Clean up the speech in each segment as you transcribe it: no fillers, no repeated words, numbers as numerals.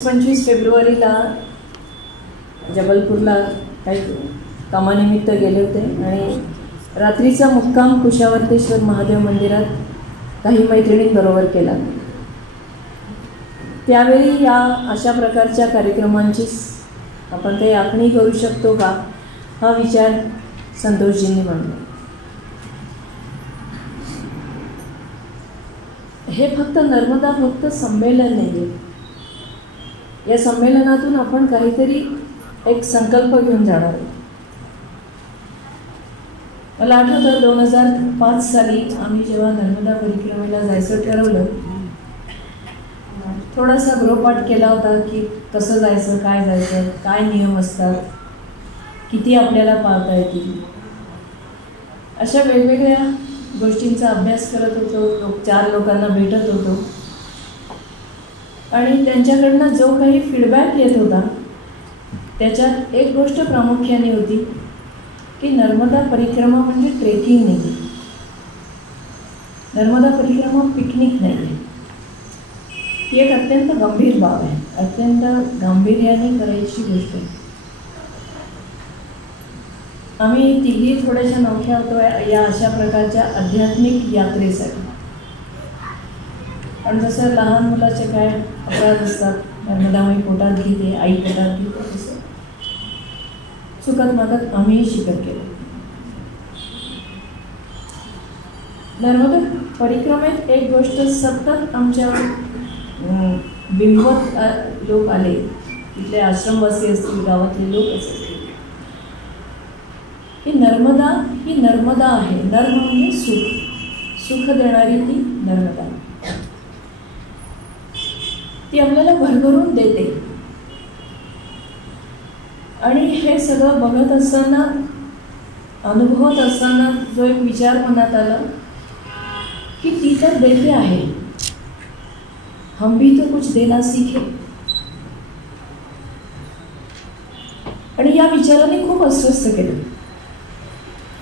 25 फेब्रुवारीला जबलपूरला काही कामानिमित्त गेले होते आणि रात्रीचा मुक्काम कुशावर्तेश्वर महादेव मंदिरात काही मैत्रिणींबरोबर केला। त्यावेळी या अशा प्रकारच्या कार्यक्रमांची आपण काही आखणी करू शकतो का हा विचार संतोषजींनी मांडला। हे फक्त नर्मदा भक्त संमेलन नाही, या संमेलनातून आपण काहीतरी एक संकल्प घेऊन जाणार आहोत। मला आठवतं 2005 साली आम्ही जेव्हा नर्मदा परिक्रमेला जायचं ठरवलं, थोडासा गृहपाठ केला होता की कसं जायचं, काय जायचं, काय नियम असतात, किती आपल्याला पाळता येतील, अशा वेगवेगळ्या गोष्टींचा अभ्यास करत होतो। 4 लोकांना भेटत होतो आणि त्यांच्याकडनं जो काही फीडबॅक येत होता त्याच्यात एक गोष्ट प्रामुख्याने होती की नर्मदा परिक्रमा म्हणजे ट्रेकिंग नाही, नर्मदा परिक्रमा पिकनिक नाही आहे। ही एक अत्यंत गंभीर बाब आहे, अत्यंत गांभीर्याने करायची गोष्ट आहे। आम्ही तिघी थोड्याशा नवख्या होतो या अशा प्रकारच्या आध्यात्मिक यात्रेसाठी। पण जसं लहान मुलाचे काय अपराध असतात, नर्मदामाई पोटात घेते, आई पोटात घेते, तसं चुकत मागत आम्ही शिखर केलं। नर्मदा परिक्रमेत एक गोष्ट सतत आमच्यावर बिंबवत लोक आले, तिथले आश्रमवासी असतील, गावातले लोक असतील, की नर्मदा ही नर्मदा आहे। नर्म म्हणजे सुख, सुख देणारी ती नर्मदा, ती आपल्याला भरभरून देते। आणि हे सगळं बघत असताना, अनुभवत असताना जो एक विचार मनात आला की ती तर देते आहे, हम भी तो कुछ देना सीखे। आणि या विचाराने खूप अस्वस्थ केलं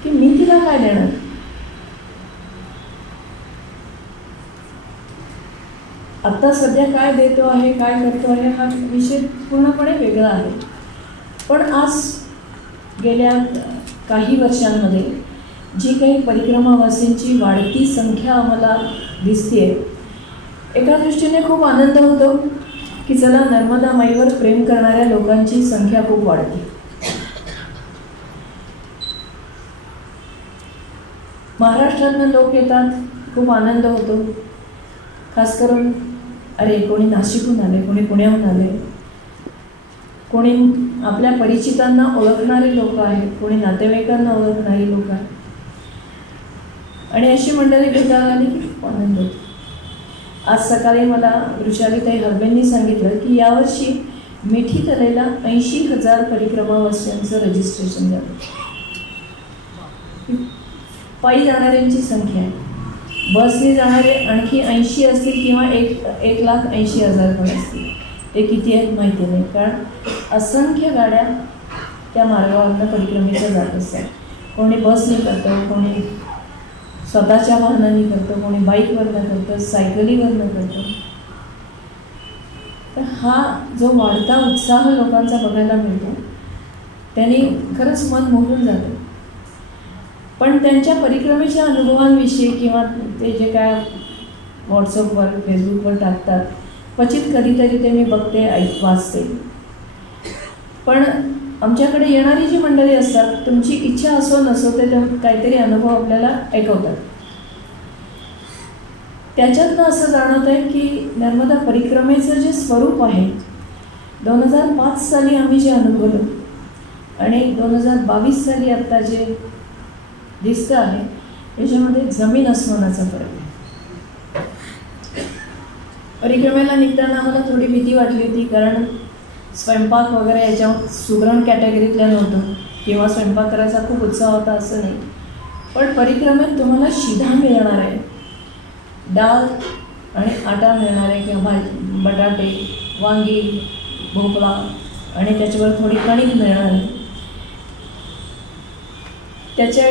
की मी तिला काय देणार। आता सध्या काय देतो आहे, काय करतो आहे, हा विषय पूर्णपणे वेगळा आहे। पण आज गेल्या काही वर्षांमध्ये जी काही परिक्रमावासींची वाढती संख्या आम्हाला दिसते, एका दृष्टीने खूप आनंद होतो की चला नर्मदा माईवर प्रेम करणाऱ्या लोकांची संख्या खूप वाढते। महाराष्ट्रातून लोक येतात, खूप आनंद होतो। खास करून अरे कोणी नाशिकहून आले, कोणी पुण्याहून आले, कोणी आपल्या परिचितांना ओळखणारे लोक आहेत, कोणी नातेवाईकांना ओळखणारी लोक आहेत, आणि अशी मंडळी भेटायला आली की खूप आनंद होतो। आज सकाळी मला वृषालीताई हरबेंनी सांगितलं की यावर्षी मिठी तलेला 80,000 परिक्रमावासियांचं रजिस्ट्रेशन झालं। पायी जाणाऱ्यांची संख्या आहे, बसने जाणारे आणखी 80 असतील किंवा 1,80,000 पण असतील, ते किती आहेत माहिती नाही, कारण असंख्य गाड्या त्या मार्गावरनं परिक्रमेच्या जात असतात। कोणी बसने करतं, कोणी स्वतःच्या वाहनाने करतं, कोणी बाईकवरनं करतं, सायकलीवरनं करतं। तर हा जो वाढता उत्साह लोकांचा बघायला मिळतो त्याने खरंच मन मोहून जातं। पण त्यांच्या परिक्रमेच्या अनुभवांविषयी किंवा ते जे काय व्हॉट्सअपवर, फेसबुकवर टाकतात, क्वचित कधीतरी ते मी बघते, वाचते। पण आमच्याकडे येणारी जी मंडळी असतात, तुमची इच्छा असो नसो ते काहीतरी अनुभव आपल्याला ऐकवतात। त्याच्यातनं असं जाणवत आहे की नर्मदा परिक्रमेचं जे स्वरूप आहे, 2005 साली आम्ही जे अनुभवलं आणि 2022 साली आत्ता जे दिसतं आहे, याच्यामध्ये जमीन अस्मानाचा फरक आहे। परिक्रमेला निघताना आम्हाला थोडी भीती वाटली होती, कारण स्वयंपाक वगैरे याच्या सुगरण कॅटेगरीतल्या नव्हतं किंवा स्वयंपाक करायचा खूप उत्साह होता असं नाही। पण परिक्रमेत तुम्हाला शिधा मिळणार आहे, डाळ आणि आटा मिळणार आहे, किंवा बटाटे, वांगी, भोपळा आणि त्याच्यावर थोडी कणिक मिळणार आहे। त्याचे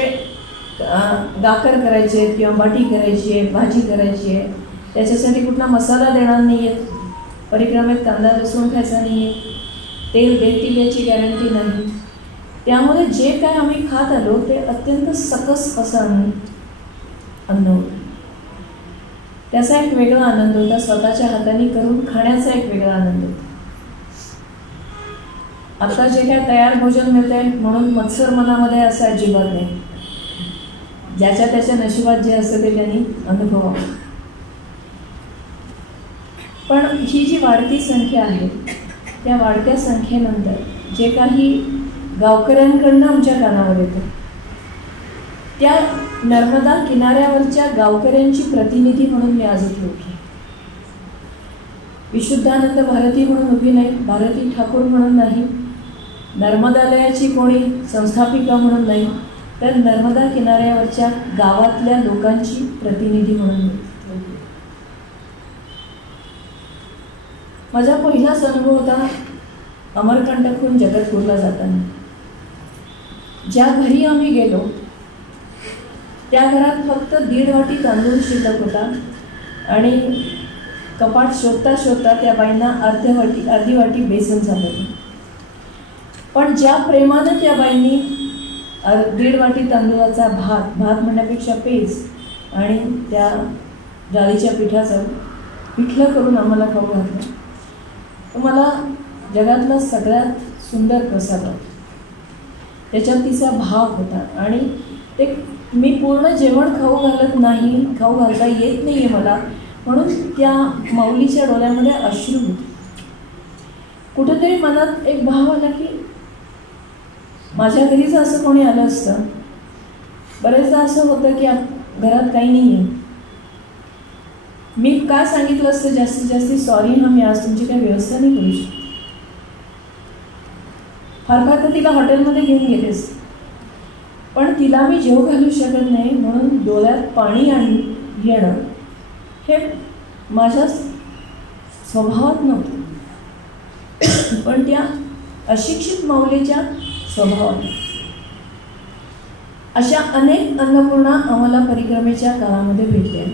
गाकर करायची आहे किंवा बाटी करायची आहे, भाजी करायची आहे, त्याच्यासाठी कुठला मसाला देणार नाही आहेत। परिक्रमेत कांदा लसूण खायचा नाही आहे, तेल देतील याची गॅरंटी नाही. त्यामुळे जे काय आम्ही खात आलो ते अत्यंत सकस असं अन्न होतं. त्याचा एक वेगळा आनंद होता, स्वतःच्या हाताने करून खाण्याचा एक वेगळा आनंद होता. आता जे काय तयार भोजन मिळतंय म्हणून मत्सर मनामध्ये असं अजिबात नाही. ज्याच्या त्याच्या नशिबात जे असतं ते त्यांनी अनुभवावं. पण ही जी वाढती संख्या आहे त्या वाढत्या संख्येनंतर जे काही गावकऱ्यांकडनं आमच्या कानावर येतं, त्या नर्मदा किनाऱ्यावरच्या गावकऱ्यांची प्रतिनिधी म्हणून मी आज इथे उभी आहे. विशुद्धानंद भारती म्हणून उभी नाही, भारती ठाकूर म्हणून नाही, नर्मदालयाची कोणी संस्थापिका म्हणून नाही, तर नर्मदा किनाऱ्यावरच्या गावातल्या लोकांची प्रतिनिधी म्हणून. माझा पहिलाच अनुभव होता अमरकंटकहून जगतपूरला जाताना. ज्या घरी आम्ही गेलो त्या घरात फक्त 1.5 वाटी तांदूळ शिल्लक होता आणि कपाट शोधता शोधता त्या बाईंना अर्धी वाटी बेसन झालं. पण ज्या प्रेमानं त्या बाईंनी 1.5 वाटी तांदूळाचा भात म्हणण्यापेक्षा पेज आणि त्या डाळीच्या पिठाचं पिठलं करून आम्हाला खाऊ घातलं, तो मला जगातला सगळ्यात सुंदर प्रसाद होता. त्याच्यात तिचा भाव होता आणि ते मी पूर्ण जेवण खाऊ घालता येत नाही आहे मला, म्हणून त्या माऊलीच्या डोळ्यामध्ये अश्रू होते. कुठेतरी मनात एक भाव आला की माझ्या घरी जर असं कोणी आलं असतं. बरेचदा असं होतं की घरात काही नाही आहे, मी काय सांगितलं असतं जास्तीत जास्त सॉरी मी आज तुमची काही व्यवस्था नाही करू शकत. फार तर तिला हॉटेलमध्ये घेऊन गेलेस, पण तिला मी जेव घालू शकत नाही म्हणून डोळ्यात पाणी येणं हे माझ्या स्वभावात नव्हतं, पण त्या अशिक्षित माऊलीच्या स्वभावात. अशा अनेक अन्नपूर्णा आम्हाला परिक्रमेच्या काळामध्ये भेटल्या.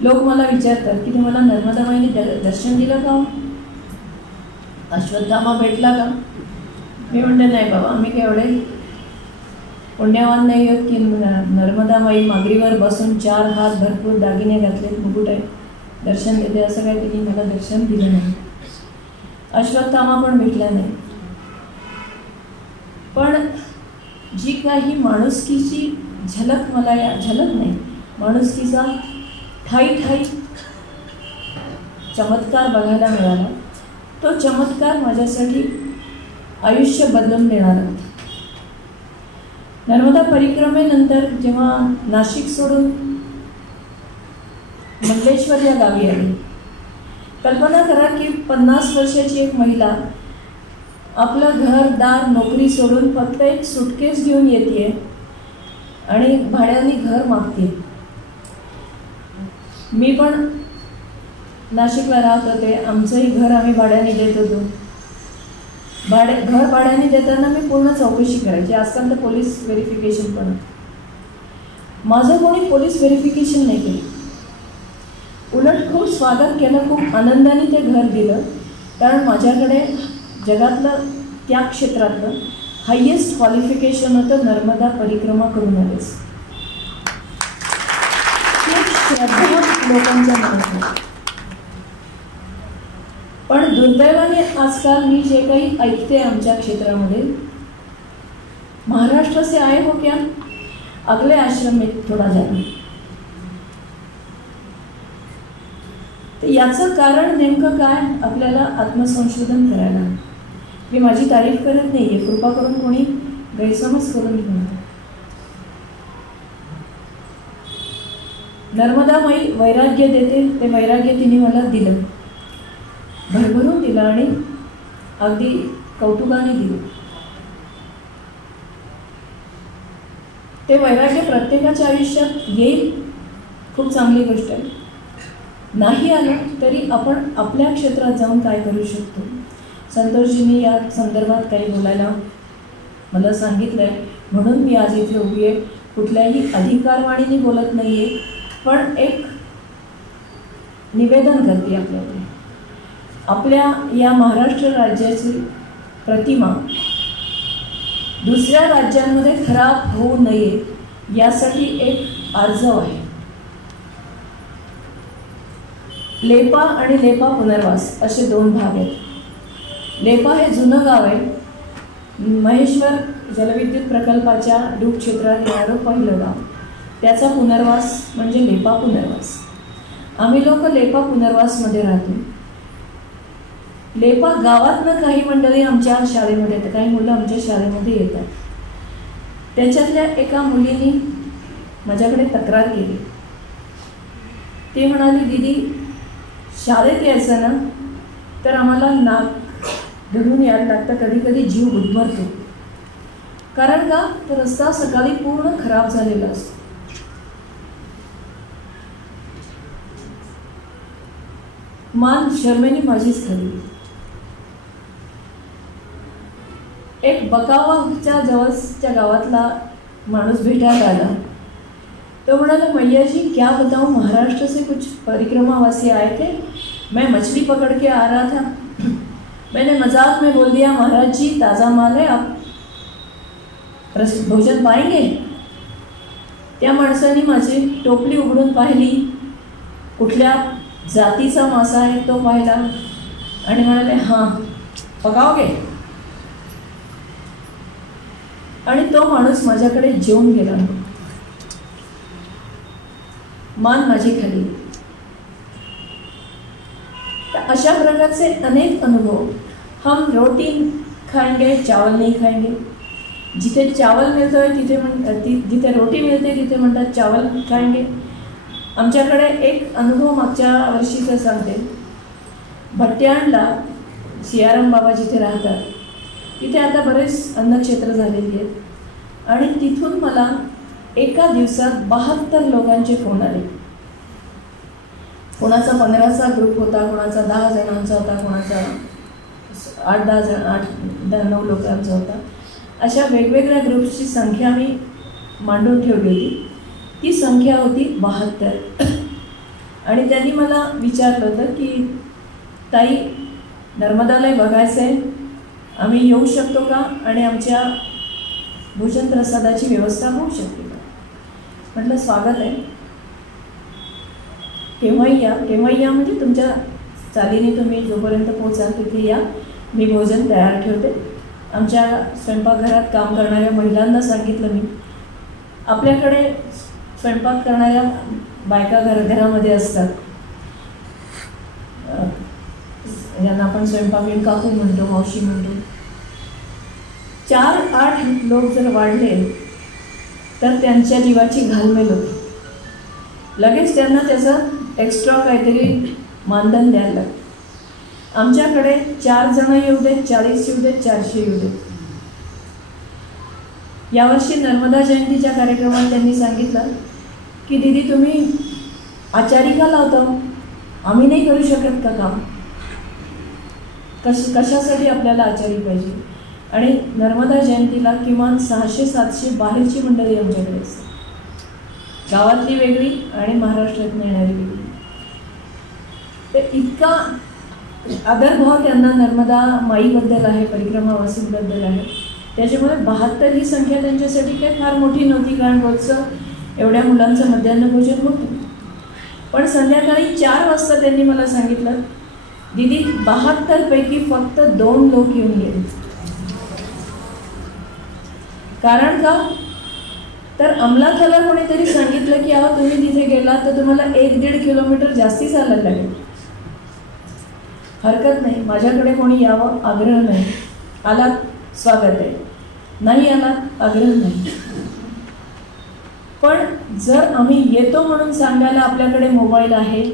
लोक मला विचारतात की तुम्हाला नर्मदाबाईंनी दर्शन दिलं का, अश्वत्थामा भेटला का. मी म्हणते नाही बाबा, आम्ही काय एवढे पुण्यवान नाही आहोत की नर्मदाबाई मागरीवर बसून 4 हात भरपूर दागिने घातले मुकुट आहे दर्शन देते, असं काय तिने मला दर्शन दिलं नाही. अश्वत्थामा पण भेटला नाही. पण जी काही माणुसकीची झलक मला झलक नाही, माणुसकीचा ठाई चमत्कार बघायला मिळाला, तो चमत्कार माझ्यासाठी आयुष्य बदलून देणारा होता. नर्मदा परिक्रमेनंतर जेव्हा नाशिक सोडून मंगलेश्वर या गावी आली, कल्पना करा की 50 वर्षाची एक महिला आपलं घरदार नोकरी सोडून फक्त एक सुटकेस घेऊन येते आणि भाड्याने घर मागते. मी पण नाशिकला राहत होते, आमचंही घर आम्ही भाड्याने देत होतो. घर भाड्याने देताना मी पूर्ण चौकशी करायची. आजकाल तर पोलीस व्हेरिफिकेशन पण होतं. माझं कोणी पोलीस व्हेरिफिकेशन नाही केलं, उलट खूप स्वागत केलं, खूप आनंदाने ते घर दिलं. कारण माझ्याकडे जगातलं त्या क्षेत्रातलं हायेस्ट क्वालिफिकेशन होतं, नर्मदा परिक्रमा करून आलेच. श्रद्धा लोकांच्या मनात. पण दुर्दैवाने आजकाल मी जे काही ऐकते आमच्या क्षेत्रामध्ये, महाराष्ट्र से आए हो क्या, अगले आश्रम में थोड़ा जाना. तर याचं कारण नेमकं काय, आपल्याला आत्मसंशोधन करायला. मी माझी तारीफ करत नाही आहे, कृपा करून कोणी गैरसमज करून घेऊ नका. नर्मदामाई वैराग्य देते, ते वैराग्य तिने मला दिलं, भरभरून दिलं आणि अगदी कौतुकाने दिलं. ते वैराग्य प्रत्येकाच्या आयुष्यात येईल, खूप चांगली गोष्ट आहे. नाही आलं तरी आपण आपल्या क्षेत्रात जाऊन काय करू शकतो. संतोषजींनी या संदर्भात काही बोलायला मला सांगितलं आहे, म्हणून मी आज इथे उभी आहे. कुठल्याही अधिकारवाणीने बोलत नाही आहे, पण एक निवेदन करते आपल्याकडे आपल्या या महाराष्ट्र राज्याची प्रतिमा दुसऱ्या राज्यांमध्ये खराब होऊ नये यासाठी एक आर्जव आहे. लेपा आणि लेपा पुनर्वास असे दोन भाग आहेत. लेपा हे जुनं गाव आहे. महेश्वर जलविद्युत प्रकल्पाच्या डूब क्षेत्रात येणारं पहिलं गाव. त्याचा पुनर्वास म्हणजे लेपा पुनर्वास. आम्ही लोक लेपा पुनर्वासमध्ये राहतो. लेपा गावातनं काही मंडळी आमच्या शाळेमध्ये येतात, काही मुलं आमच्या शाळेमध्ये येतात. त्याच्यातल्या एका मुलीने माझ्याकडे तक्रार केली. ती म्हणाली, दीदी शाळेत यायचं ना तर आम्हाला नाक धरून यायला लागतं, कधी कधी जीव गुदमरतो. कारण का तर रस्ता सकाळी पूर्ण खराब झालेला असतो. मान शर्मेने माझीच खाली. एक बकावाच्या जवळच्या गावातला माणूस भेटायला आला. तो म्हणाला, मैया जी क्या बताऊं, महाराष्ट्र से कुछ परिक्रमावासी आए थे, मैं मछली पकड़ के आ रहा था, मैंने मजाक में बोल दिया, महाराज जी ताज़ा माल है, आप भोजन पाएंगे. त्या माणसाने माझी टोपली उघडून पाहिली, कुठल्या जातीचा मासा आहे तो पाहिला आणि म्हणाले, हां पकाओगे. आणि तो माणूस माझ्याकडे जेवून गेला. मान माझी खाली. अशा प्रकारचे अनेक अनुभव. हम रोटी खाएंगे चावल नहीं खाएंगे. जिथे चावल मिळतोय तिथे जिथे रोटी मिळते तिथे म्हणतात चावल खाएंगे. आमच्याकडे एक अनुभव मागच्या वर्षीचा सांगते. भट्ट्याणला सियाराम बाबा जिथे राहतात तिथे आता बरेच अन्नक्षेत्र झालेली आहेत आणि तिथून मला एका दिवसात 72 लोकांचे फोन आले. कोणाचा 15चा ग्रुप होता, कोणाचा 10 जणांचा होता, कोणाचा 8-10 जण 8-9 लोकांचा होता. अशा वेगवेगळ्या ग्रुप्सची संख्या मी मांडून ठेवली होती. ती संख्या होती 72. आणि त्यांनी मला विचारलं होतं की ताई नर्मदालय बघायचं आहे, आम्ही येऊ शकतो का आणि आमच्या भोजन प्रसादाची व्यवस्था होऊ शकते का. म्हटलं स्वागत आहे, केव्हाही या म्हणजे तुमच्या चालीने तुम्ही जोपर्यंत पोचाल तिथे या, मी भोजन तयार ठेवते. आमच्या स्वयंपाकघरात काम करणाऱ्या महिलांना सांगितलं मी, आपल्याकडे स्वयंपाक करणाऱ्या बायका घरामध्ये असतात, ज्यांना आपण स्वयंपाकीण काकू म्हणतो, मावशी म्हणतो. 4-8 लोक जर वाढले तर त्यांच्या जीवाची घालमेल होती. लगेच त्यांना त्याचं एक्स्ट्रा काहीतरी मानधन द्यायला लागतं. आमच्याकडे 4 जण येऊ देत, 40 येऊ देत, 400 येऊ देत. यावर्षी नर्मदा जयंतीच्या कार्यक्रमात त्यांनी सांगितलं की दीदी तुम्ही आचारिका लावता, आम्ही नाही करू शकत का काम. कशासाठी आपल्याला आचारी पाहिजे. आणि नर्मदा जयंतीला किमान 600-700 बाहेरची मंडळी आमच्याकडे असतात. गावातली वेगळी आणि महाराष्ट्रातून येणारी वेगळी. तर इतका आदरभाव त्यांना नर्मदा माईबद्दल आहे, परिक्रमावासींबद्दल आहे. त्याच्यामुळे 72 ही संख्या त्यांच्यासाठी काही फार मोठी नव्हती, कारण रोजचं एवढ्या मुलांचं मध्यान्ह भोजन होतं. पण संध्याकाळी 4 वाजता त्यांनी मला सांगितलं, दीदी 72 पैकी फक्त 2 लोक येऊन गेले. कारण का तर अंमलातला कोणीतरी सांगितलं की अहो तुम्ही तिथे गेलात तर तुम्हाला 1-1.5 किलोमीटर जास्ती चालायला लागेल. हरकत नाही, माझ्याकडे कोणी यावं आग्रह नाही, आलात स्वागत आहे, नाही आलात आग्रह नाही. पण जर आम्ही येतो म्हणून सांगायला आपल्याकडे मोबाईल आहे,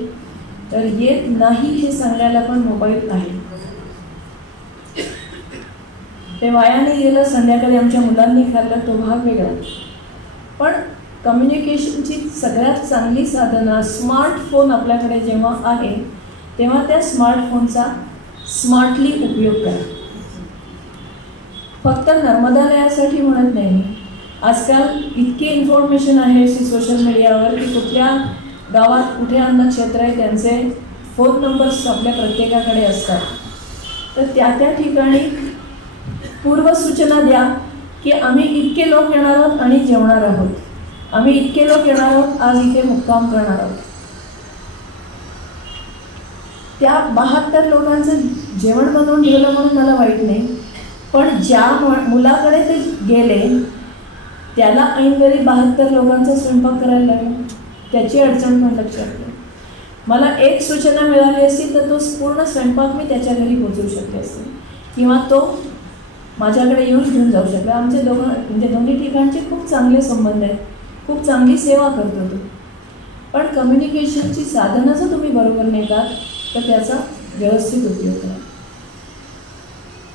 तर येत नाही हे सांगायला पण मोबाईल आहे. ते वायाने गेलं, संध्याकाळी आमच्या मुलांनी खाल्लं, तो भाग वेगळा. पण कम्युनिकेशनची सगळ्यात चांगली साधनं स्मार्टफोन आपल्याकडे जेव्हा आहे तेव्हा त्या स्मार्टफोनचा स्मार्टली उपयोग करा. फक्त नर्मदालयासाठी म्हणत नाही. आजकाल इतकी इन्फॉर्मेशन आहे सोशल मीडियावर की कुठल्या गावात कुठे अन्नक्षेत्र आहे, त्यांचे फोन नंबर्स आपल्या प्रत्येकाकडे असतात, तर त्या त्या ठिकाणी पूर्वसूचना द्या की आम्ही इतके लोक येणार आहोत आणि जेवणार आहोत, आम्ही इतके लोक येणार आहोत, आज इथे मुक्काम करणार आहोत. त्या 72 लोकांचं जेवण बनवून ठेवलं म्हणून मला वाईट नाही, पण ज्या मुलाकडे ते गेले त्याला ऐनवेळी 72 लोकांचा स्वयंपाक करायला लागला, त्याची अडचण पण लक्षात घ्या. मला एक सूचना मिळाली असती तर तो पूर्ण स्वयंपाक मी त्याच्या घरी पोचवू शकले असते किंवा तो माझ्याकडे येऊन घेऊन जाऊ शकला. आमचे दोन्ही ठिकाणचे खूप चांगले संबंध आहेत, खूप चांगली सेवा करतो तो. पण कम्युनिकेशनची साधनं जर तुम्ही बरोबर नेतात तर त्याचा व्यवस्थित उपयोग करा.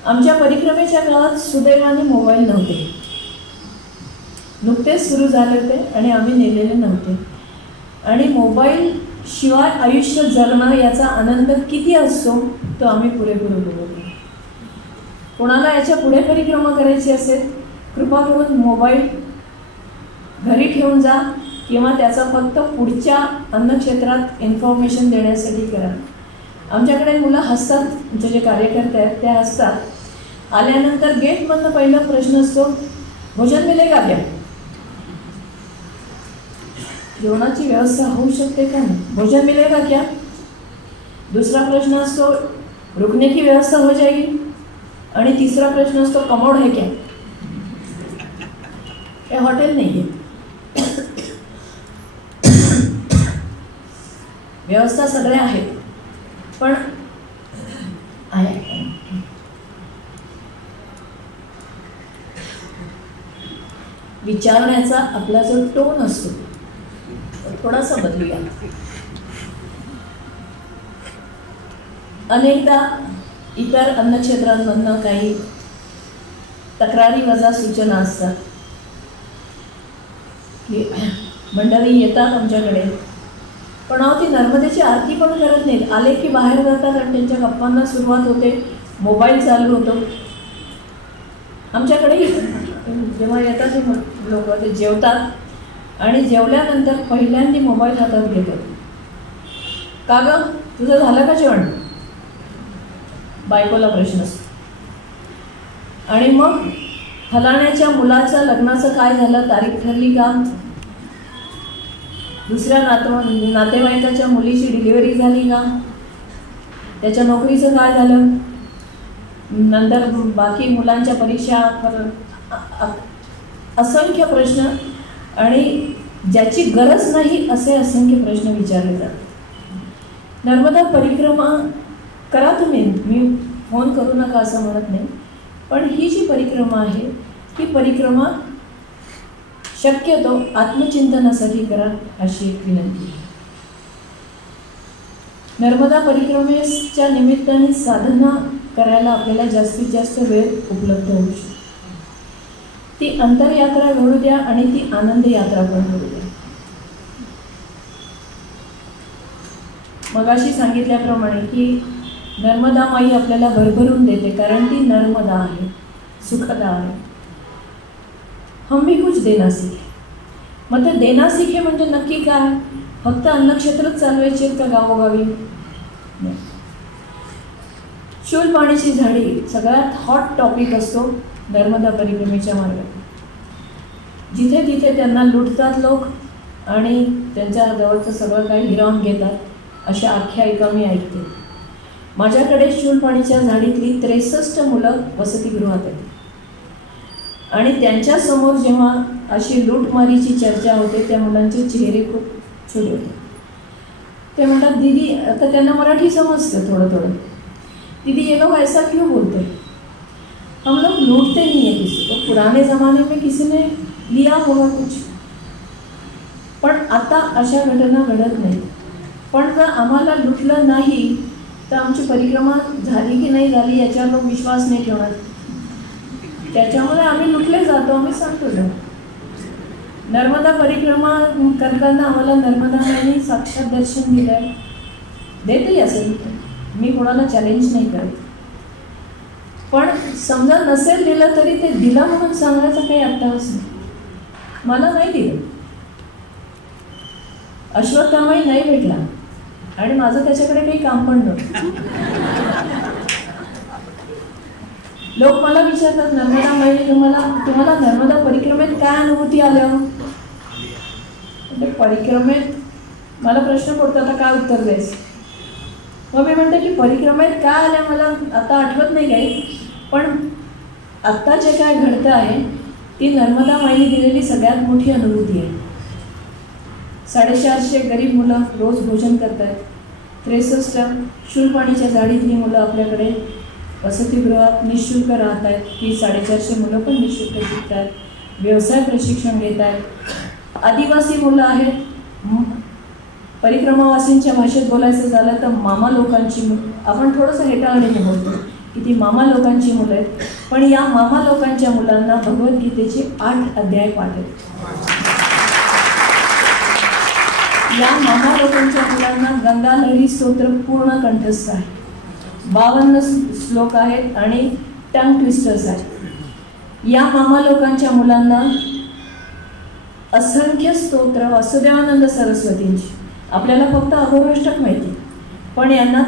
आमच्या परिक्रमेच्या काळात सुदैवाने मोबाईल नव्हते, नुकतेच सुरू झाले होते आणि आम्ही नेलेले नव्हते. आणि मोबाईल शिवाय आयुष्य जगणं याचा आनंद किती असतो तो आम्ही पुरेपूर उपभोगतो. कोणाला याच्या पुढे परिक्रमा करायची असेल कृपा करून मोबाईल घरी ठेवून जा किंवा त्याचा फक्त पुढच्या अन्नक्षेत्रात इन्फॉर्मेशन देण्यासाठी करा. आमच्याकडे मुलं हसतात, आमचे जे कार्यकर्ते आहेत ते हसतात. आल्यानंतर गेटमधनं पहिला प्रश्न असतो, भोजन मिलेगा क्या? जेवणाची व्यवस्था होऊ शकते का नाही? भोजन मिलेगा क्या? दुसरा प्रश्न असतो, रुकने की व्यवस्था हो जाएगी? आणि तिसरा प्रश्न असतो, कमोड है क्या? हे हॉटेल नाही आहे, व्यवस्था सगळ्या आहेत पण आहे. विचारण्याचा आपला जो टोन असतो थोडासा बदलूया. अनेकदा इतर अन्नक्षेत्रांमधनं काही तक्रारी वजा सूचना असतात की मंडळी येतात आमच्याकडे पण ती नर्मदेची आरती पण करत नाहीत, आले की बाहेर जातात आणि त्यांच्या गप्पांना सुरुवात होते, मोबाईल चालू होतो. आमच्याकडे जेव्हा येतात ते लोक ते जेवतात आणि जेवल्यानंतर पहिल्यांदा मोबाईल हातात घेतात. का गं तुझं झालं का जेवण? बायकोला प्रश्न असतो. आणि मग फलाण्याच्या मुलाच्या लग्नाचं काय झालं, तारीख ठरली का? दुसऱ्या नातेवाईकाच्या मुलीची डिलिव्हरी झाली का? त्याच्या नोकरीचं काय झालं? नंतर बाकी मुलांच्या परीक्षा, असंख्य प्रश्न आणि ज्याची गरज नाही असे असंख्य प्रश्न विचारले जातात. नर्मदा परिक्रमा करा तुम्ही, मी फोन करू नका असं म्हणत नाही, पण ही जी परिक्रमा आहे ही परिक्रमा शक्यतो आत्मचिंतनासाठी करा अशी एक विनंती आहे. नर्मदा परिक्रमेच्या निमित्ताने साधना करायला आपल्याला जास्तीत जास्त वेळ उपलब्ध होऊ शकतो. ती अंतरयात्रा घडू द्या आणि ती आनंद यात्रा पण घडू द्या. मगाशी सांगितल्याप्रमाणे की नर्मदा माई आपल्याला भरभरून देते कारण ती नर्मदा आहे, सुखदा आहे. हम भी कुछ देना सीखे. मग ते देना सीखे म्हणजे नक्की काय? फक्त अन्नक्षेत्रच चालवायची आहेत का गावोगावी? शूलपाणीची झाडी सगळ्यात हॉट टॉपिक असतो नर्मदा परिक्रमेच्या मार्गात. जिथे तिथे त्यांना लुटतात लोक आणि त्यांच्या जवळचं सगळं काही हिरावून घेतात अशा आख्यायिका मी ऐकते. माझ्याकडे शूलपाणीच्या झाडीतली 63 मुलं वसतिगृहात आहेत आणि त्यांच्यासमोर जेव्हा अशी लूटमारीची चर्चा होते त्या मुलांचे चेहरे खूप छोटे होते. ते म्हणतात, दीदी, आता त्यांना मराठी समजतं थोडं थोडं, दीदी ये लोग ऐसा क्यों बोलते? हम लोग लूटते नहीं है किसी को, पुराने ज़माने में किसी ने लिया होगा कुछ, पण आता अशा घटना घडत नाही. पण जर आम्हाला लुटलं नाही तर आमची परिक्रमा झाली की नाही झाली याच्यावर लोक विश्वास नाही ठेवणार. त्याच्यामुळे आम्ही लुटले जातो. आम्ही सांगतो ना, नर्मदा परिक्रमा करताना आम्हाला नर्मदा माईने साक्षात दर्शन दिलं आहे, देतही असेल, मी कोणाला चॅलेंज नाही करत. पण समजा नसेल दिलं तरी ते दिलं म्हणून सांगायचा काही अट्टाहास नाही. मला नाही दिलं, अश्वत्थामाई नाही भेटला, आणि माझं त्याच्याकडे काही काम पण नव्हतं. लोक मला विचारतात, नर्मदा माई तुम्हाला नर्मदा परिक्रमेत काय अनुभूती आल्या? म्हणजे परिक्रमेत मला प्रश्न पडतो, आता काय उत्तर द्यायचं. मग मी म्हणते की परिक्रमेत काय आल्या मला आता आठवत नाही काही, पण आत्ता जे काय घडतं आहे ती नर्मदा माईने दिलेली सगळ्यात मोठी अनुभूती आहे. 450 गरीब मुलं रोज भोजन करत आहेत. 63 शूलपाणीच्या झाडीतली मुलं आपल्याकडे वसतिगृहात निःशुल्क राहत आहेत. ही 450 मुलं पण निःशुल्क शिकत आहेत, व्यवसाय प्रशिक्षण घेत आहेत. आदिवासी मुलं आहेत. परिक्रमावासींच्या भाषेत बोलायचं झालं तर मामा लोकांची मुलं, आपण थोडंसं हेटाळणीने बोलतो की ती मामा लोकांची मुलं आहेत, पण या मामा लोकांच्या मुलांना भगवद्गीतेचे 8 अध्याय पाठ आहेत. या मामा लोकांच्या मुलांना गंगालहरी स्तोत्र पूर्ण कंठस्थ आहे. 52 श्लोक आहेत आणि टंग ट्विस्टर्स आहेत. या मामा लोकांच्या मुलांना असंख्य स्तोत्र वासुदेवानंद सरस्वतींची, आपल्याला फक्त अघोराष्टक माहिती, पण यांना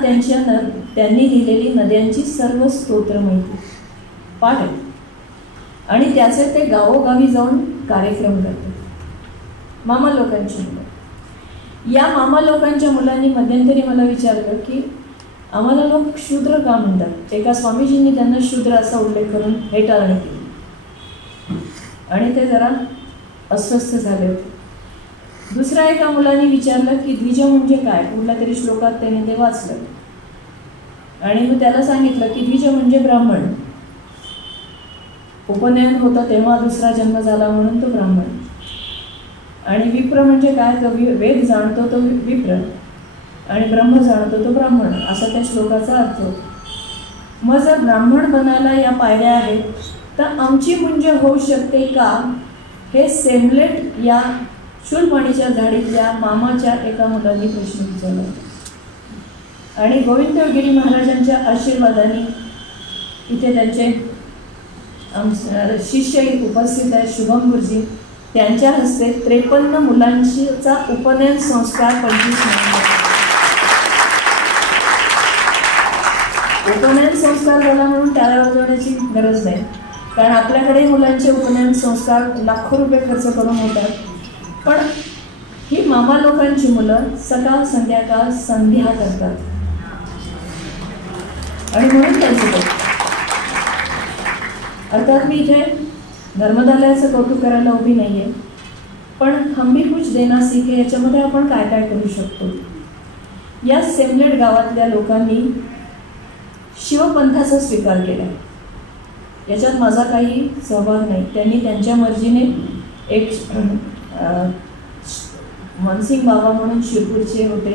त्यांनी दिलेली नद्यांची सर्व स्तोत्र माहिती पाठ आहेत. आणि त्याचे ते गावोगावी जाऊन कार्यक्रम करतात. मामा लोकांची मुलं. या मामा लोकांच्या मुलांनी मध्यंतरी मला विचारलं की आम्हाला लोक शूद्र का म्हणतात. एका स्वामीजींनी त्यांना शूद्र असा उल्लेख करून हेटाळणी केली आणि ते जरा अस्वस्थ झाले होते. दुसऱ्या एका मुलाने विचारलं की द्विज म्हणजे काय. कुठल्या तरी श्लोकात त्याने ते वाचलं आणि मग त्याला सांगितलं की द्विज म्हणजे ब्राह्मण. उपनयन होतं तेव्हा दुसरा जन्म झाला म्हणून तो ब्राह्मण. आणि विप्र म्हणजे काय, तर वेद जाणतो तो विप्र आणि ब्रह्म जाणतो तो ब्राह्मण, असा त्या श्लोकाचा अर्थ होतो. मग जर ब्राह्मण बनायला या पायऱ्या आहेत तर आमची म्हणजे होऊ शकते का, हे सेमलेट या शूलपाणीच्या झाडीतल्या मामाच्या एका मुलांनी प्रश्न विचारला. आणि गोविंददेवगिरी महाराजांच्या आशीर्वादाने इथे त्यांचे शिष्यही उपस्थित आहेत, शुभम गुरुजी. त्यांच्या हस्ते 53 मुलांचा उपनयन संस्कार 25 नोव्हेंबर. उपनयन संस्कार झाला म्हणून टाळ्या वाजवण्याची गरज नाही, कारण आपल्याकडे मुलांचे उपनयन संस्कार लाखो रुपये खर्च करून होतात. पण ही मामा लोकांची मुलं सकाळ संध्याकाळ संध्या करतात आणि म्हणून त्यांचं कौतुक. अर्थात मी इथे नर्मदालयाचं कौतुक करायला उभी नाही आहे, पण हम भी कुछ देना सीखे याच्यामध्ये आपण काय काय करू शकतो. या सेमलेट गावातल्या लोकांनी शिवपंथाचा स्वीकार केला. याच्यात माझा काही सहभाग नाही. त्यांनी त्यांच्या मर्जीने एक मनसिंग बाबा म्हणून शिरपूरचे होते,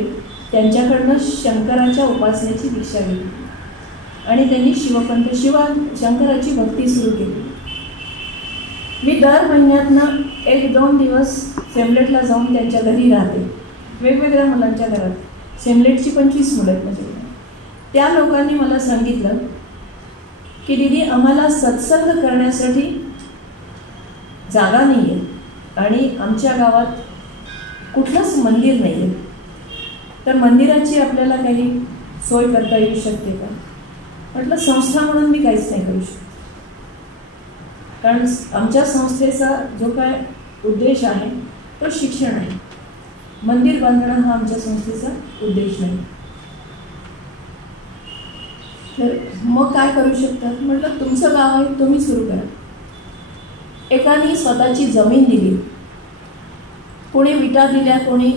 त्यांच्याकडनं शंकराच्या उपासनेची दीक्षा घेतली आणि त्यांनी शिवपंथ शंकराची भक्ती सुरू केली. मी दर महिन्यातनं 1-2 दिवस सेमलेटला जाऊन त्यांच्या घरी राहते, वेगवेगळ्या मुलांच्या घरात. सेमलेटची 25 मुलं आहेत माझ्याकडे. त्या लोकांनी मला सांगितलं की दीदी आम्हाला सत्संग करण्यासाठी जागा नाही आहे आणि आमच्या गावात कुठलंच मंदिर नाही आहे, तर मंदिराची आपल्याला काही सोय करता येऊ शकते का. म्हटलं संस्था म्हणून मी काहीच नाही करू शकत, कारण आमच्या संस्थेचा जो काय उद्देश आहे तो शिक्षण आहे. मंदिर बांधणं हा आमच्या संस्थेचा उद्देश नाही. तर मग काय करू शकतात. म्हटलं तुमचं गाव आहे, तुम्ही सुरू करा. एकाने स्वतःची जमीन दिली, कोणी विटा दिल्या, कोणी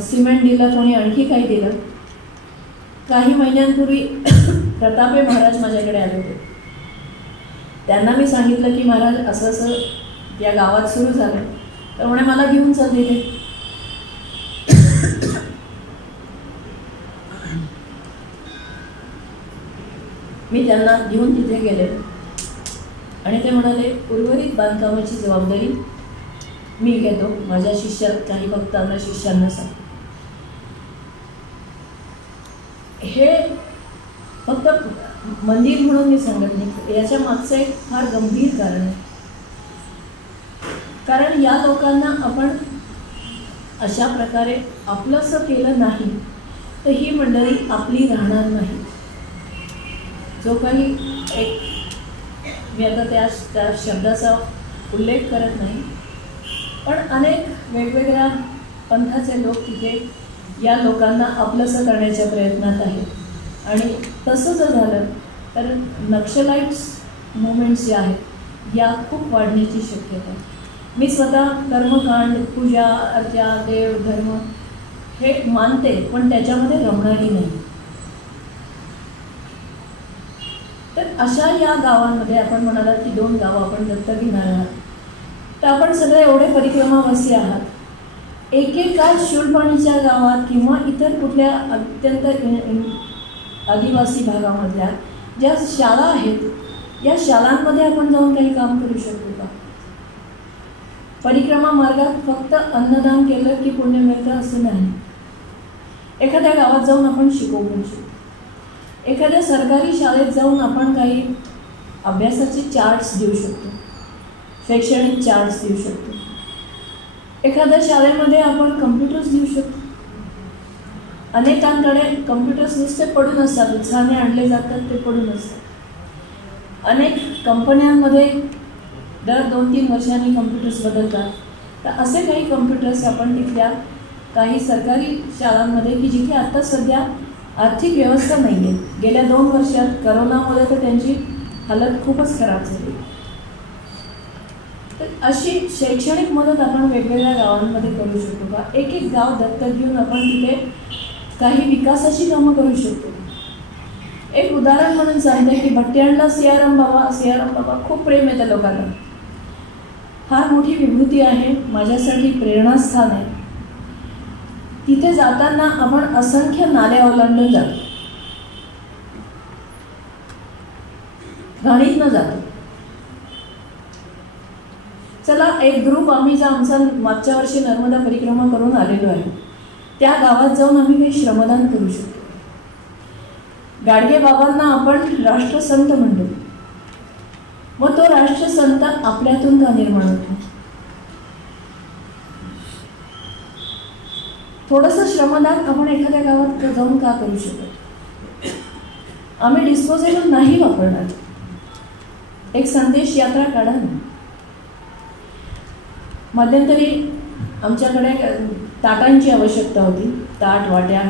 सिमेंट दिलं, कोणी आणखी काही दिलं. काही महिन्यांपूर्वी प्रतापे महाराज माझ्याकडे आले होते. त्यांना मी सांगितलं की महाराज असं असं या गावात सुरू झालं, तर म्हणे मला घेऊन चल तिथे. मी त्यांना घेऊन तिथे गेले आणि ते म्हणाले उर्वरित बांधकामाची जबाबदारी मी घेतो, माझ्या काही भक्तांना शिष्यांना सांग. हे फक्त मंदिर म्हणून मी सांगत नाही, याच्या मागचं एक फार गंभीर कारण आहे. कारण या लोकांना आपण अशा प्रकारे आपलंसं केलं नाही तर ही मंडळी आपली राहणार नाही. जो काही एक, मी आता त्या शब्दाचा उल्लेख करत नाही, पण अनेक वेगवेगळ्या पंथाचे लोक तिथे या लोकांना आपलंसं करण्याच्या प्रयत्नात आहेत. आणि तसं जर झालं तर नक्षलाइट्स मुवमेंट्स ज्या आहेत या खूप वाढण्याची शक्यता आहे. मी स्वतः कर्मकांड, पूजा अर्चा, देव धर्म हे मानते, पण त्याच्यामध्ये रमणारी नाही. तर अशा या गावांमध्ये आपण म्हणालात की 2 गावं आपण दत्तक घेणार आहात, तर आपण सगळे एवढे परिक्रमावासी आहात. एकेकाच शूलपाणीच्या गावात किंवा इतर कुठल्या अत्यंत आदिवासी भागामधल्या ज्या शाळा आहेत, या शाळांमध्ये आपण जाऊन काही काम करू शकतो का? परिक्रमा मार्गात फक्त अन्नदान केलं की पुण्य मिळतं असं नाही. एखाद्या गावात जाऊन आपण शिकवू शकतो. एखाद्या सरकारी शाळेत जाऊन आपण काही अभ्यासाचे चार्ट्स देऊ शकतो, शैक्षणिक चार्ट्स देऊ शकतो. एखाद्या शाळेमध्ये आपण कम्प्युटर्स देऊ शकतो. अनेकांकडे कम्प्युटर्स नुसते पडून असतात, उत्साहाने आणले जातात, ते पडून असतात. अनेक कंपन्यांमध्ये दर 2-3 वर्षांनी कम्प्युटर्स बदलतात. तर असे काही कम्प्युटर्स आपण तिथल्या काही सरकारी शाळांमध्ये, की जिथे आता सध्या आर्थिक व्यवस्था नाही आहे, गेल्या 2 वर्षात करोनामुळे तर त्यांची हालत खूपच खराब झाली. तर अशी शैक्षणिक मदत आपण वेगवेगळ्या गावांमध्ये करू शकतो का? एक गाव दत्तक घेऊन आपण तिथे काही विकासाची कामं करू शकतो. एक उदाहरण म्हणून सांगते की भट्ट्याळला सियाराम बाबा खूप प्रेम आहे त्या लोकांना. फार मोठी विभूती आहे, माझ्यासाठी प्रेरणास्थान आहे. तिथे जाताना आपण असंख्य नाल्या ओलांडून जातो, घाणीतनं जातो. चला, एक ग्रुप आम्ही आमचा मागच्या वर्षी नर्मदा परिक्रमा करून आलेलो आहे, त्या गावात जाऊन आम्ही काही श्रमदान करू शकतो. गाडगे बाबांना आपण राष्ट्रसंत म्हणतो, मग तो राष्ट्रसंत आपल्यातून का निर्माण होतो? थोडंसं श्रमदान आपण एखाद्या गावात जाऊन का करू शकतो? आम्ही डिस्पोजेबल नाही वापरणार, एक संदेश यात्रा काढा ना. मध्यंतरी आमच्याकडे ताटांची आवश्यकता होती, ताट वाट्या.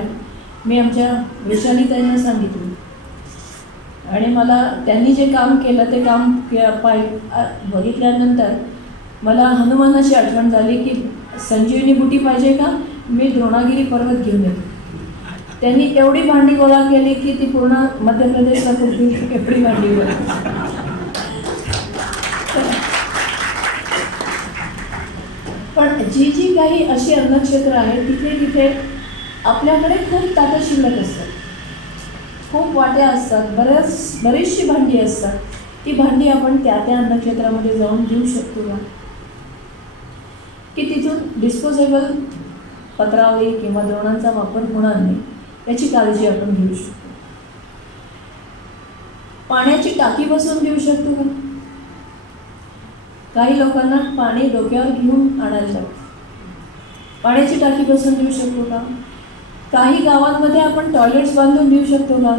मी आमच्या वैशालीताईंना सांगितलं आणि मला त्यांनी जे काम केलं ते काम बघितल्यानंतर मला हनुमानाची आठवण झाली की संजीवनी बुटी पाहिजे का, मी द्रोणागिरी पर्वत घेऊन येतो. त्यांनी एवढी भांडी गोळा केली की ती पूर्ण मध्य प्रदेशला पुरती एवढी भांडी गोळा. पण जी काही अशी अन्नक्षेत्र आहेत तिथे तिथे आपल्याकडे खूप ताटं शिल्लक असतात, खूप वाट्या असतात, बरीचशी भांडी असतात. ती भांडी आपण त्या अन्नक्षेत्रामध्ये जाऊन देऊ शकतो का? की तिथून डिस्पोजेबल पत्रावळी किंवा द्रोणांचा वापर होणार नाही याची काळजी आपण घेऊ शकतो. पाण्याची टाकी बसवून देऊ शकतो का? काही लोकांना पाणी डोक्यावर घेऊन आणायला लागतं, पाण्याची टाकी बसवून देऊ शकतो का? काही गावांमध्ये आपण टॉयलेट्स बांधून देऊ शकतो का?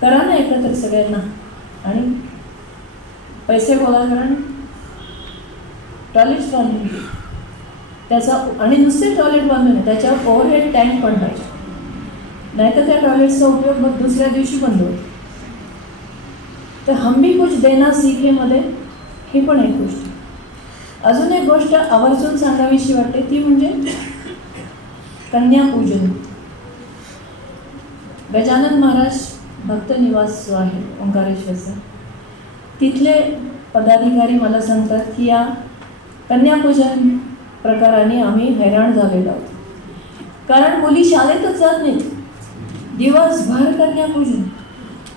करा ना एकत्र सगळ्यांना आणि पैसे गोळा करा ना, टॉयलेट्स बांधून त्याचा. आणि नुसते टॉयलेट बांधून त्याच्यावर ओव्हरहेड टँक पण पाहिजे, नाहीतर त्या टॉयलेट्सचा उपयोग मग दुसऱ्या दिवशी बंद होतो. तर हम भी कुछ देना सीखेमध्ये ही पण एक गोष्ट. अजून एक गोष्ट आवर्जून सांगावीशी वाटते ती म्हणजे कन्यापूजन. गजानन महाराज भक्त निवास जो आहे ओंकारेश्वरचा, तिथले पदाधिकारी मला सांगतात की या कन्यापूजन प्रकाराने आम्ही हैराण झालेलो आहोत. कारण मुली शाळेतच जात नाहीत, दिवसभर कन्यापूजन.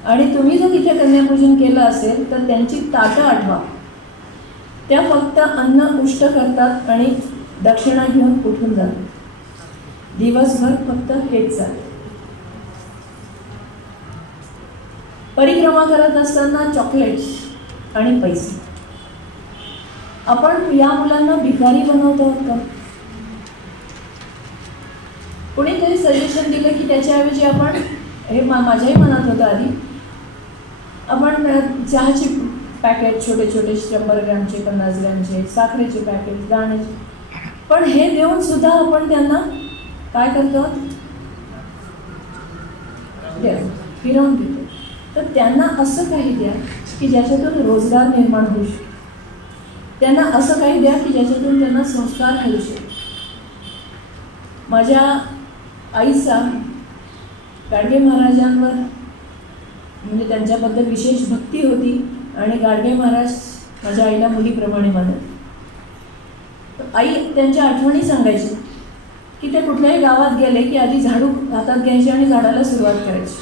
आणि तुम्ही जर तिथे कन्यापूजन केलं असेल तर त्यांची ताटं आठवा, त्या फक्त अन्न उष्ट करतात आणि दक्षिणा घेऊन उठून जातात. दिवसभर फक्त हेच चालतं. परिक्रमा करत असताना चॉकलेट्स आणि पैसे. आपण या मुलांना भिकारी बनवतो का? कोणीतरी सजेशन दिलं की त्याच्याऐवजी आपण हे माझ्याही मनात होतं आधी, आपण चहाची पॅकेट छोटे छोटे 100 ग्रॅमचे 50 ग्रॅमचे, साखरेचे पॅकेट, दाण्याचे, पण हे देऊन सुद्धा आपण त्यांना काय करतो, फिरवून देतो. तर त्यांना असं काही द्या की ज्याच्यातून रोजगार निर्माण होऊ शकेल, त्यांना असं काही द्या की ज्याच्यातून त्यांना संस्कार मिळू शकेल. माझ्या आईचा गाडगे महाराजांवर म्हणजे त्यांच्याबद्दल विशेष भक्ती होती आणि गाडगे महाराज माझ्या आईला मुलीप्रमाणे मानत. आई त्यांच्या आठवणी सांगायची की ते कुठल्याही गावात गेले की आधी झाडू हातात घ्यायचे आणि झाडाला सुरुवात करायची.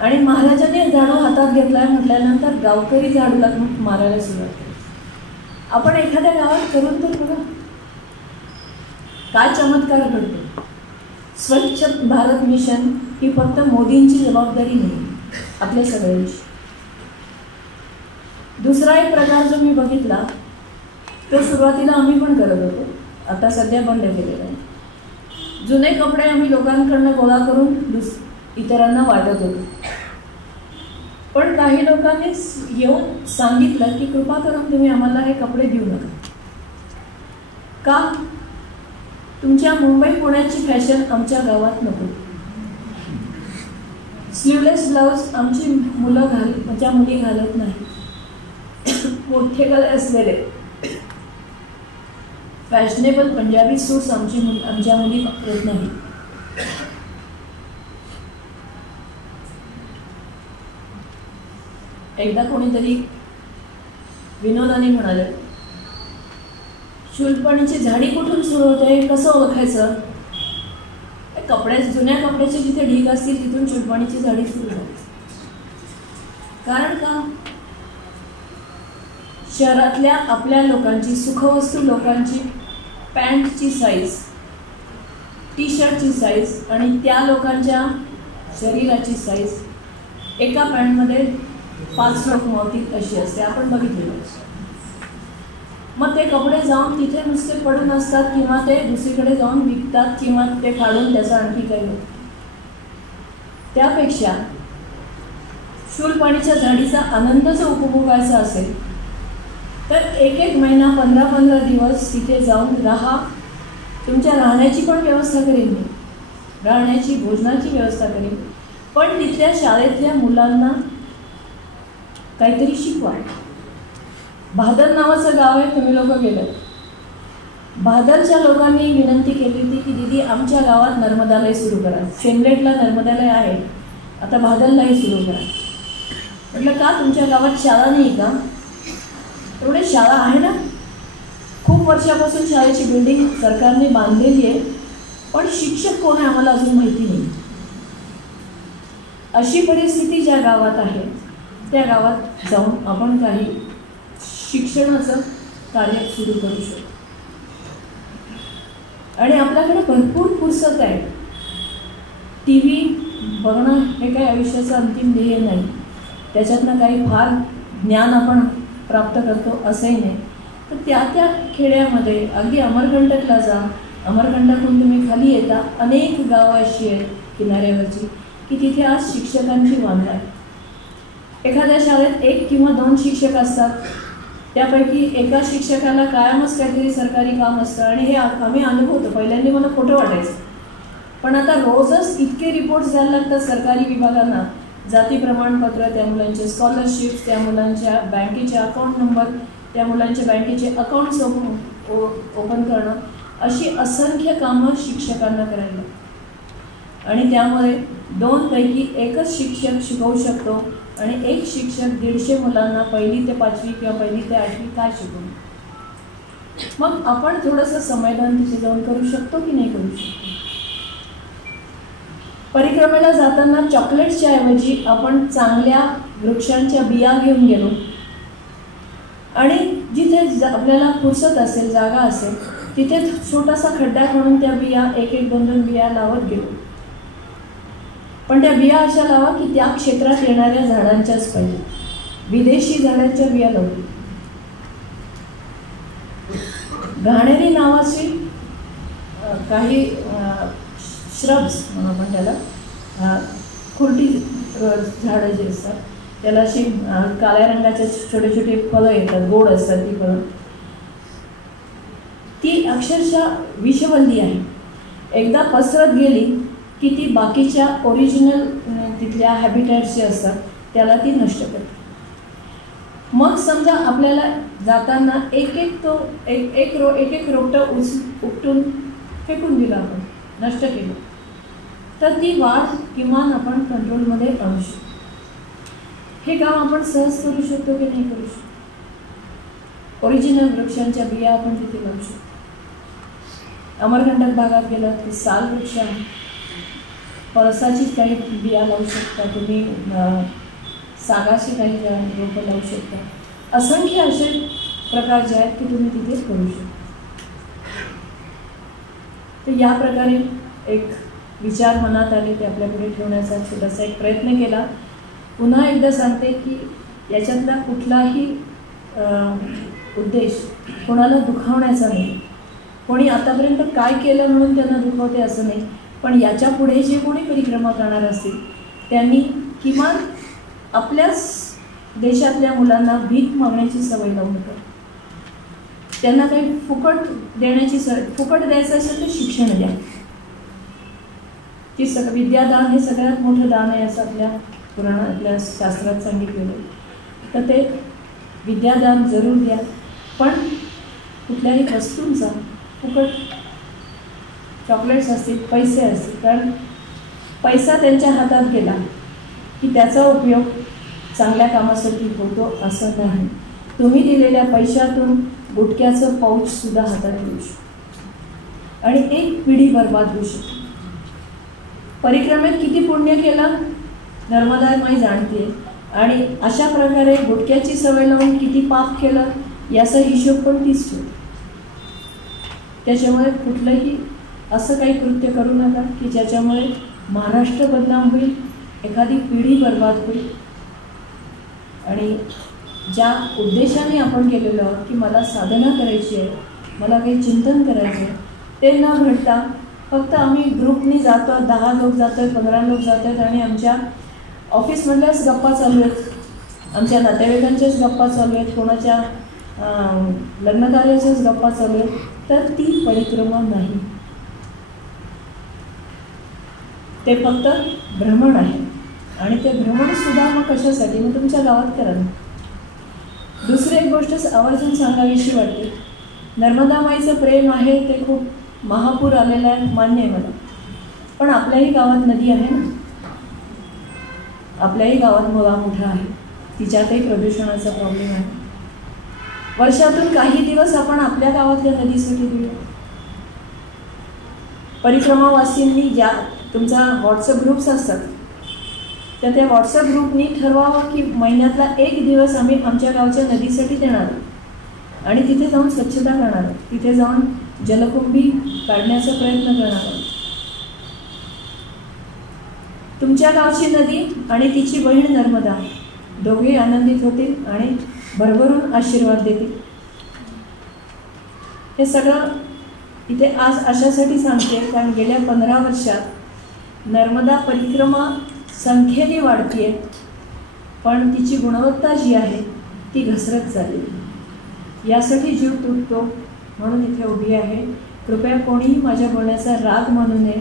आणि महाराजांनी झाडू हातात घेतलाय म्हटल्यानंतर गावकरी झाडूला मारायला सुरुवात करायची. आपण एखाद्या गावात करून तर बघा काय चमत्कार घडतो. स्वच्छ भारत मिशन ही फक्त मोदींची जबाबदारी नाही, आपल्या सगळ्यांची. दुसरा एक प्रकार जो मी बघितला तो सुरुवातीला आम्ही पण करत होतो, आता सध्या बंद केलेला आहे. जुने कपडे आम्ही लोकांकडनं गोळा करून इतरांना वाटत होतो. पण काही लोकांनी येऊन सांगितलं की कृपा करून तुम्ही आम्हाला हे कपडे देऊ नका. का? तुमच्या मुंबई पुण्याची फॅशन आमच्या गावात नको. स्लीवलेस ब्लाउज आमची आमच्या मुली घालत नाही. मोठे गळे असलेले फॅशनेबल पंजाबी सूट्स आमच्या मुली वापरत नाही. एकदा कोणीतरी विनोदाने म्हणाले, शूलपणीची झाडी कुठून सुरू होते, कसं ओळखायचं? जुन्या कपड्याचे जिथे ढीग असतील तिथून शूलपणीची झाडी सुरू होते. कारण का? शहरातल्या आपल्या लोकांची, सुखवस्तू लोकांची पॅन्टची साईज, टी शर्टची साईज आणि त्या लोकांच्या शरीराची साईज एका पॅन्टमध्ये 5 लोक मावतील अशी असते. आपण बघितलेलं. मग ते कपडे जाऊन तिथे नुसते पडून असतात किंवा ते दुसरीकडे जाऊन विकतात किंवा ते काढून त्याचा आणखी काही होतं. त्यापेक्षा शूलपणीच्या झाडीचा आनंद जर उपभोगायचा असेल तर 1-1 महिना 15-15 दिवस तिथे जाऊन राहा. तुमच्या राहण्याची पण व्यवस्था करेन मी, राहण्याची भोजनाची व्यवस्था करेन. पण तिथल्या शाळेतल्या मुलांना काहीतरी शिकवा. भादल नावाचं गाव आहे, तुम्ही लोक गेलं. भादलच्या लोकांनी विनंती केली होती की दीदी आमच्या गावात नर्मदालय सुरू करा. सेमलेटला नर्मदालय आहे, आता भादललाही सुरू करा. म्हटलं का तुमच्या गावात शाळा नाही का? एवढे शाळा आहे ना, खूप वर्षापासून शाळेची बिल्डिंग सरकारने बांधलेली आहे, पण शिक्षक कोण आहे आम्हाला अजून माहिती नाही. अशी परिस्थिती ज्या गावात आहे त्या गावात जाऊन आपण काही शिक्षणाचं कार्य सुरू करू शकतो. आणि आपल्याकडे भरपूर फुरसत आहे. टी व्ही बघणं हे काही आयुष्याचं अंतिम ध्येय नाही, त्याच्यातनं काही फार ज्ञान आपण प्राप्त करतो असंही नाही. तर त्या खेड्यामध्ये अगदी अमरकंटकला जा, अमरकंटकहून तुम्ही खाली येता, अनेक गावं अशी आहेत किनाऱ्यावरची की तिथे आज शिक्षकांची वांधा आहे. एखाद्या शाळेत 1 किंवा 2 शिक्षक असतात, त्यापैकी एका शिक्षकाला कायमच काहीतरी सरकारी काम असतं. आणि हे आम्ही अनुभवतो. पहिल्यांदा मला खोटं वाटायचं, पण आता रोजच इतके रिपोर्ट्स द्यायला लागतात सरकारी विभागांना. जाती प्रमाणपत्र, त्या मुलांचे स्कॉलरशिप्स, त्या मुलांच्या बँकेचे अकाउंट नंबर, त्या मुलांच्या बँकेचे अकाउंट्स ओपन करणं, अशी असंख्य कामं शिक्षकांना करायला. आणि त्यामुळे 2 पैकी 1च शिक्षक शिकवू शकतो आणि 1 शिक्षक 150 मुलांना 1ली ते 5वी किंवा 1ली ते 8वी काय शिकवू? मग आपण थोडंसं समाधान तिथे जाऊन करू शकतो की नाही करू शकतो? परिक्रमेला जाताना चॉकलेट्सच्या ऐवजी आपण चांगल्या वृक्षांच्या बिया घेऊन गेलो आणि जिथे आपल्याला फुरसत असेल, जागा असेल, तिथे छोटासा खड्डा करून त्या बिया 1-1, 2-2 बिया लावत गेलो. पण त्या बिया अशा लावा की त्या क्षेत्रात येणाऱ्या झाडांच्याच पाहिजे. विदेशी झाडांच्या बिया लावली. घाणेरी नावाची काही श्रब्स म्हणून आपण त्याला, खुरटी झाडं जी असतात त्याला अशी काळ्या रंगाचे छोटे छोटे फळं येतात, गोड असतात ती फळं, ती अक्षरशः विषवल्ली आहे. एकदा पसरत गेली की ती बाकीच्या ओरिजिनल तिथल्या हॅबिटॅट्स जे असतात त्याला ती नष्ट करते. मग समजा आपल्याला जाताना एक एक रोपटं उपटून फेकून दिलं, आपण नष्ट केलं, तर ती वाढ किमान आपण कंट्रोलमध्ये आणू शकतो. हे काम आपण सहज करू शकतो की नाही करू शकतो? ओरिजिनल वृक्षांच्या बिया आपण तिथे लावू शकतो. अमरकंटक भागात गेलात की साल वृक्ष आहे, पळसाची काही बिया लावू शकता तुम्ही, सागाची काही रोपं लावू शकता. असंख्य असे प्रकार जे आहेत की तुम्ही तिथे करू शकता. तर या प्रकारे एक विचार मनात आले ते आपल्यापुढे ठेवण्याचा छोटासा एक प्रयत्न केला. पुन्हा एकदा सांगते की याच्यातला कुठलाही उद्देश कोणाला दुखावण्याचा नाही. कोणी आतापर्यंत काय केलं म्हणून त्यांना दुखावते असं नाही, पण याच्या पुढे जे कोणी परिक्रमा करणार असतील त्यांनी किमान आपल्याच देशातल्या मुलांना भीक मागण्याची सवय लावू नका. त्यांना काही फुकट देण्याची फुकट द्यायचं असेल तर शिक्षण द्या. की विद्यादान हे सगळ्यात मोठं दान आहे असं आपल्या पुराणातल्या शास्त्रात सांगितलेलं. तर ते विद्यादान जरूर द्या, पण कुठल्याही वस्तूंचा फुकट, चॉकलेट्स असतील, पैसे असतील, कारण पैसा त्यांच्या हातात गेला की त्याचा उपयोग चांगल्या कामासाठी होतो असं नाही. तुम्ही दिलेल्या पैशातून गुटख्याचं पाऊचसुद्धा हातात येऊ शकतो आणि एक पिढी बर्बाद होऊ शकते. परिक्रमेत किती पुण्य केलं नर्मदा माई जाणते, आणि अशा प्रकारे गुटख्याची सवय लावून किती पाप केलं याचा हिशोब पण तीच ठेवते. त्याच्यामुळे कुठलंही असं काही कृत्य करू नका की ज्याच्यामुळे महाराष्ट्र बदनाम होईल, एखादी पिढी बर्बाद होईल. आणि ज्या उद्देशाने आपण केलेलं आहोत की मला साधना करायची आहे, मला काही चिंतन करायचं आहे, ते न घडता फक्त आम्ही ग्रुपनी जातो, 10 लोक जात आहेत, 15 लोक जात आहेत आणि आमच्या ऑफिसमधल्याच गप्पा चालू आहेत, आमच्या नातेवाईकांच्याच गप्पा चालू आहेत, कोणाच्या लग्नकार्याच्याच गप्पा चालू आहेत, तर ती परिक्रमा नाही. ते फक्त भ्रमण आहे. आणि ते भ्रमणसुद्धा मग कशासाठी, मग तुमच्या गावात करा. दुसरी एक गोष्ट आवर्जून सांगावीशी वाटते, नर्मदा माईचं प्रेम आहे ते खूप महापूर आलेला आहे, मान्य आहे मला, पण आपल्याही गावात नदी आहे ना, आपल्याही गावात मुळा मोठा आहे, तिच्यातही प्रदूषणाचा प्रॉब्लेम आहे. वर्षातून काही दिवस आपण आपल्या गावातल्या नदीसाठी देऊया. परिक्रमावासींनी ज्या तुमचा व्हॉट्सअप ग्रुप्स असतात तर त्या व्हॉट्सअप ग्रुपनी ठरवावं की महिन्यातला एक दिवस आम्ही आमच्या गावच्या नदीसाठी देणार आणि तिथे जाऊन स्वच्छता करणार, तिथे जाऊन जलकुंभी काढण्याचा प्रयत्न करणार. तुमच्या गावची नदी आणि तिची बहीण नर्मदा दोघे आनंदित होतील आणि भरभरून आशीर्वाद देतील. हे सगळं इथे आज अशासाठी सांगते कारण गेल्या 15 वर्षात नर्मदा परिक्रमा संख्येने वाढतीये, पण तिची गुणवत्ता जी आहे ती घसरत चालली. यासाठी जीव तुटतो म्हणून इथे उभी आहे. कृपया कोणीही माझ्या बोलण्याचा राग मानू नये.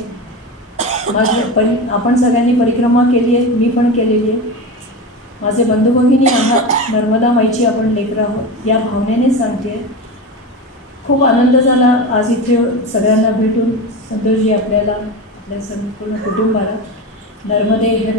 आपण सगळ्यांनी परिक्रमा केली आहे, मी पण केलेली आहे. माझे बंधू भगिनी आहात, नर्मदा माईची आपण लेकरं आहोत, या भावनेने सांगते. खूप आनंद झाला आज इथे सगळ्यांना भेटून. संतोषजी आपल्याला, आपल्या संपूर्ण कुटुंबाला नर्मदे हर.